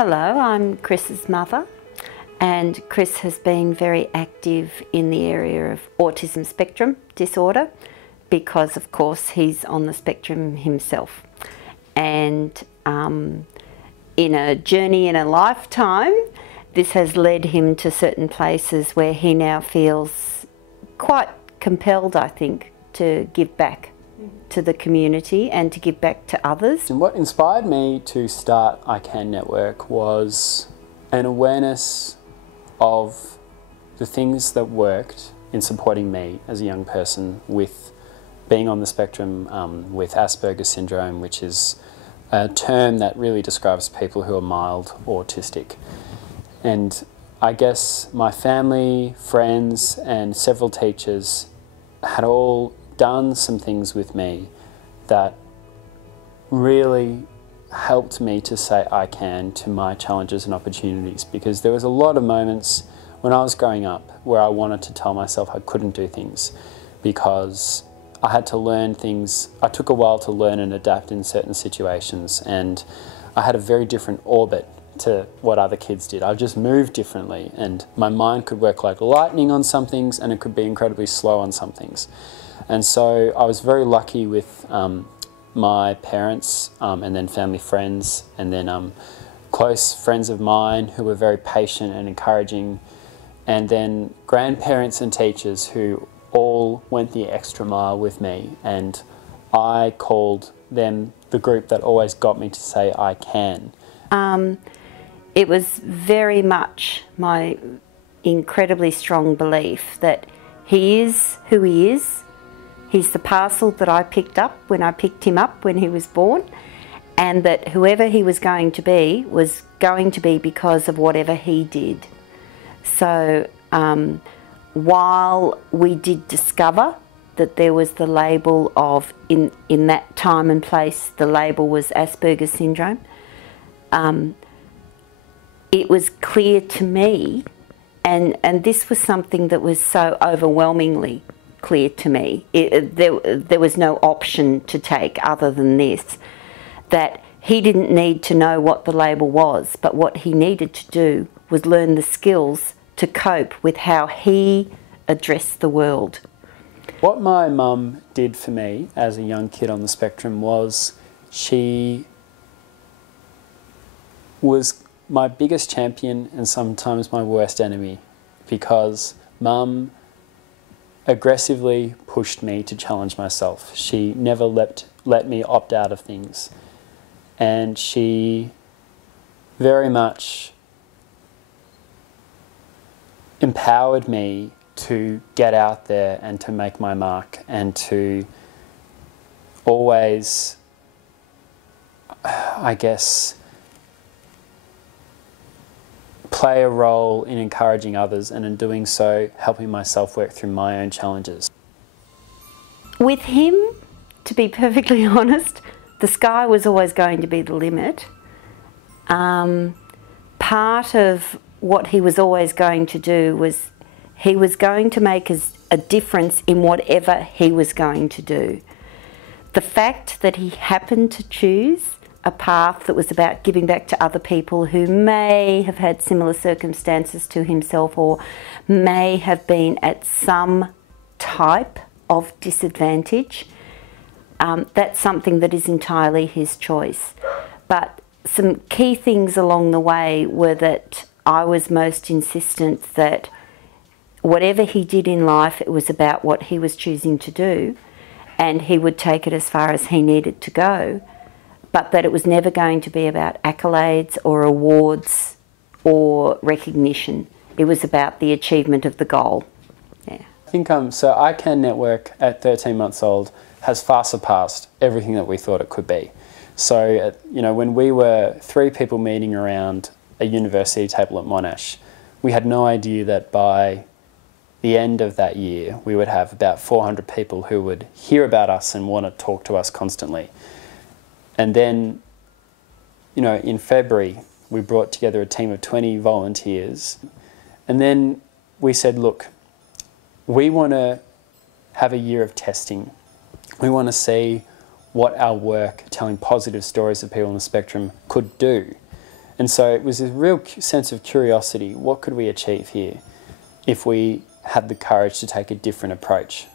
Hello, I'm Chris's mother, and Chris has been very active in the area of autism spectrum disorder because, of course, he's on the spectrum himself. And in a journey in a lifetime, this has led him to certain places where he now feels quite compelled, I think, to give back to the community and to give back to others. And what inspired me to start I Can Network was an awareness of the things that worked in supporting me as a young person with being on the spectrum with Asperger syndrome, which is a term that really describes people who are mild autistic. And I guess my family, friends and several teachers had all done some things with me that really helped me to say I can to my challenges and opportunities, because there was a lot of moments when I was growing up where I wanted to tell myself I couldn't do things because I had to learn things. I took a while to learn and adapt in certain situations, and I had a very different orbit to what other kids did. I just moved differently, and my mind could work like lightning on some things and it could be incredibly slow on some things. And so I was very lucky with my parents and then family friends and then close friends of mine who were very patient and encouraging, and then grandparents and teachers who all went the extra mile with me, and I called them the group that always got me to say I can. It was very much my incredibly strong belief that he is who he is. He's the parcel that I picked up when I picked him up when he was born, and that whoever he was going to be because of whatever he did. So while we did discover that there was the label of, in that time and place, the label was Asperger syndrome, it was clear to me, and this was something that was so overwhelmingly clear to me, there was no option to take other than this, that he didn't need to know what the label was, but what he needed to do was learn the skills to cope with how he addressed the world. What my mum did for me as a young kid on the spectrum was she was my biggest champion and sometimes my worst enemy, because Mum aggressively pushed me to challenge myself. She never let me opt out of things, and she very much empowered me to get out there and to make my mark and to always, I guess, play a role in encouraging others, and in doing so helping myself work through my own challenges. With him, to be perfectly honest, the sky was always going to be the limit. Part of what he was always going to do was he was going to make a difference in whatever he was going to do. The fact that he happened to choose a path that was about giving back to other people who may have had similar circumstances to himself or may have been at some type of disadvantage, that's something that is entirely his choice. But some key things along the way were that I was most insistent that whatever he did in life, it was about what he was choosing to do, and he would take it as far as he needed to go, but that it was never going to be about accolades or awards or recognition. It was about the achievement of the goal. Yeah. I think so I Can Network at 13 months old has far surpassed everything that we thought it could be. So, you know, when we were 3 people meeting around a university table at Monash, we had no idea that by the end of that year we would have about 400 people who would hear about us and want to talk to us constantly. And then, you know, in February, we brought together a team of 20 volunteers. And then we said, look, we want to have a year of testing. We want to see what our work telling positive stories of people on the spectrum could do. And so it was a real sense of curiosity. What could we achieve here if we had the courage to take a different approach?